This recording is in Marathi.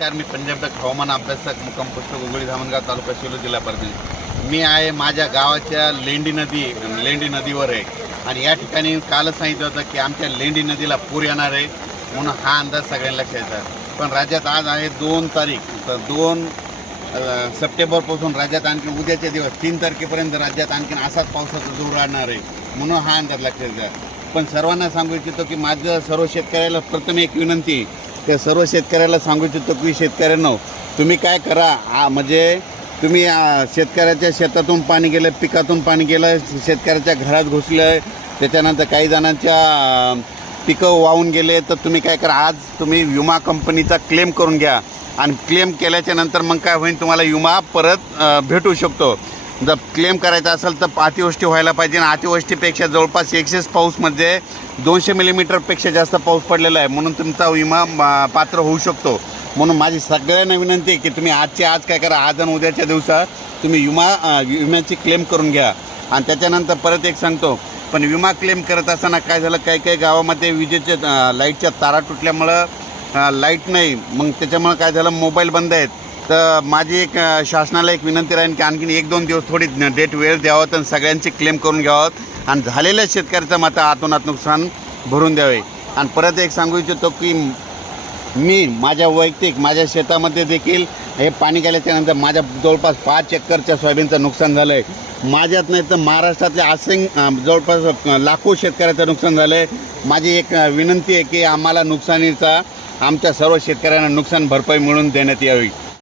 मी पंजाब तक हवामान अभ्यासक मुक्काम पोस्ट गोगोळी धामणगाव तालुका शिरूर जिल्हा परभणी. मी आहे माझ्या गावाच्या लेंडी नदीवर आहे आणि या ठिकाणी कालच सांगितलं होतं की आमच्या लेंडी नदीला पूर येणार आहे म्हणून हा अंदाज सगळ्यांना लक्षात येतात. पण राज्यात आज आहे 2 तारीख, तर 2 सप्टेंबरपासून राज्यात आणखी उद्याचे दिवस 3 तारखेपर्यंत राज्यात आणखीन असाच पावसाचा जोर राहणार आहे म्हणून हा अंदाज लक्षात येतात. पण सर्वांना सांगू इच्छितो की माझं सर्व शेतकऱ्याला प्रथम एक विनंती, त्या सर्व शेतकऱ्याला सांगू इच्छितो की शेतकऱ्यांनो तुम्ही काय करा, म्हणजे तुम्ही शेतकऱ्याच्या शेतातून पाणी गेलं, पिकातून पाणी गेलं, शेतकऱ्याच्या घरात घुसलं, त्याच्यानंतर काही जणांच्या पिकं वाहून गेले, तर तुम्ही काय करा, आज तुम्ही विमा कंपनीचा क्लेम करून घ्या आणि क्लेम केल्याच्या नंतर मग काय होईल, तुम्हाला विमा परत भेटू शकतो. जर क्लेम करायचा असेल तर अतिवृष्टी व्हायला पाहिजे आणि अतिवृष्टीपेक्षा जवळपास एक्सेस पाऊसमध्ये 200 मिलीमीटरपेक्षा जास्त पाऊस पडलेला आहे म्हणून तुमचा विमा पात्र होऊ शकतो. म्हणून माझी सगळ्यांना विनंती आहे की तुम्ही आजच्या आज काय करा, आज आणि उद्याच्या दिवसात तुम्ही विम्याची क्लेम करून घ्या. आणि त्याच्यानंतर परत एक सांगतो, पण विमा क्लेम करत असताना काय झालं, काही गावामध्ये विजेचे लाईटच्या तारा तुटल्यामुळं लाईट नाही, मग त्याच्यामुळं काय झालं, मोबाईल बंद आहेत. तर माझी एक शासनाला एक विनंती राहील की आणखीन 1-2 दिवस थोडी डेट वेळ द्यावं आणि सगळ्यांची क्लेम करून घ्यावं आणि झालेल्या शेतकऱ्याचं मात्र आतोनात नुकसान भरून द्यावे. आणि परत एक सांगू इच्छितो की मी माझ्या शेतामध्ये देखील हे पाणी गेल्याच्यानंतर माझ्या जवळपास 5 एकरच्या सोयाबीनचं नुकसान झालं आहे. माझ्यात नाही तर महाराष्ट्रातल्या जवळपास लाखो शेतकऱ्याचं नुकसान झालं आहे. माझी एक विनंती आहे की आम्हाला नुकसानीचा आमच्या सर्व शेतकऱ्यांना नुकसान भरपाई मिळून देण्यात यावी.